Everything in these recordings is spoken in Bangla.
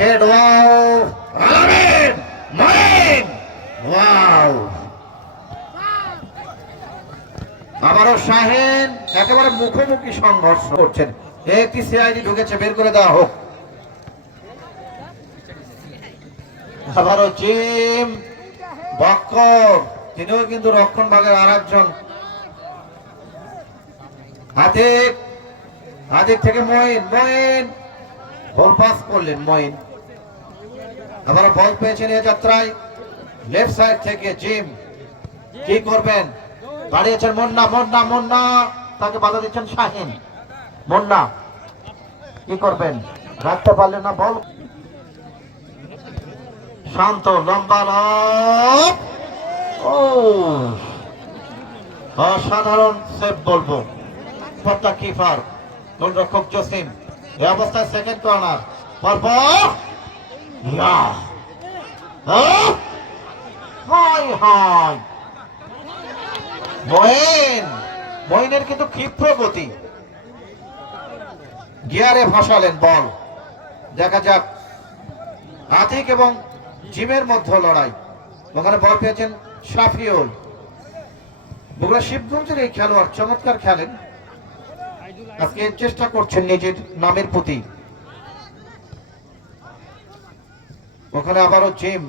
হেড ওয়াও আলামিন মাইন ওয়াও। আবারও শাহিন একেবারে মুখোমুখি সংঘর্ষ করছেন। একটি সিআইডি ঢুকেছে, বের করে দেওয়া হোক। আবারও জিম বক্কর, তিনিও কিন্তু রক্ষণ ভাগের আর একজন আতিক আতিক থেকে মইন মইন বল পাস করলেন মইন আবার বল পেয়েছেন এ যাত্রায়। লেফট সাইড থেকে জিম কি করবেন? দাঁড়িয়েছেন মুন্না মুন্না মুন্না। তাকে বাধা দিচ্ছেন শাহিন। মুন্না, কি করবেন? রাখতে পারলেন না বল শান্ত, লম্বা ও, অসাধারণ সেভ বলব। পদ্মা কিপার গোলরক্ষক জসিম। অবস্থায় সেকেন্ড কর্নার পরপর! হাই হাই। ময়েন কিন্তু ক্ষিপ্র গতি। গিয়ারে ভাসালেন বল। দেখা যাক। আতিক এবং জিমের মধ্যে লড়াই। ওখানে বল পেয়েছেন শাফিউল। বগুড়া শিবগঞ্জের এই খেলোয়াড় চমৎকার খেলেন। আজকে চেষ্টা করছেন নিজের নামের প্রতি। ওখানে আবারও জিম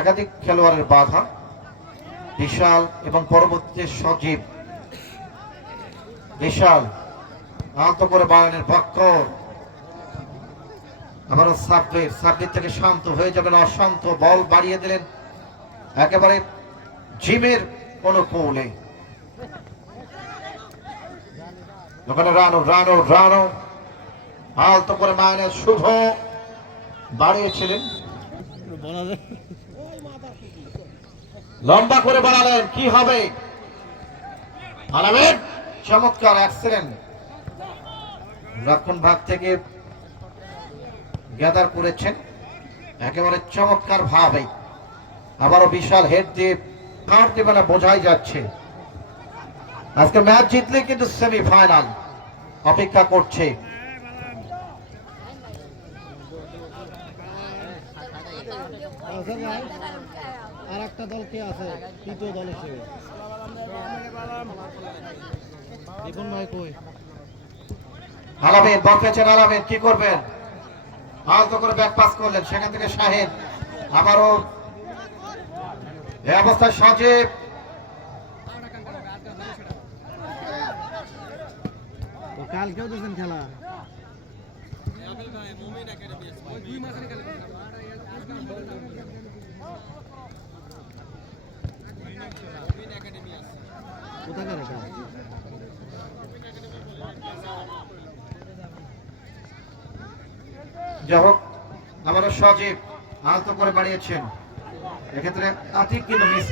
একাধিক খেলোয়াড়ের বাধা, বিশাল এবং পরবর্তীতে সজীব। বিশাল আলতো করে বাড়ানের পক্ষ। আবারও সাব্বির সাব্বির থেকে শান্ত হয়ে যাবেন, অশান্ত, বল বাড়িয়ে দিলেন। একেবারে জিমের অনুকূলে ওখানে রানো রানো রানো। আলতো করে মায়নের শুভ। বাড়িয়েছিলেন। লম্বা করে বাড়ালেন, কি হবে? আলামের চমৎকার অ্যাক্সিডেন্ট রক্ষণ ভাগ থেকে গ্যাদার করেছেন। একেবারে চমৎকার ভাবে। আবারও বিশাল হেড দিয়ে কার দেবে না বোঝাই যাচ্ছে। আজকে ম্যাচ জিতলে কিন্তু সেমিফাইনাল অপেক্ষা করছে। আর একটা দল কে আছে? তৃতীয় দল হিসেবে। দেখুন ভাই কই? আলামিন বল পেয়েছেন আলামিন কি করবেন? আলতো করে ব্যাক পাস করলেন সেখান থেকে শাহিদ আবারও এই অবস্থায় সজীব। তো কালকেও দেখছেন খেলা। কোথাকার এটা? যাই হোক আবারও সজীব আলতো করে বাড়িয়েছেন। এক্ষেত্রে আতিক কিন্তু মিস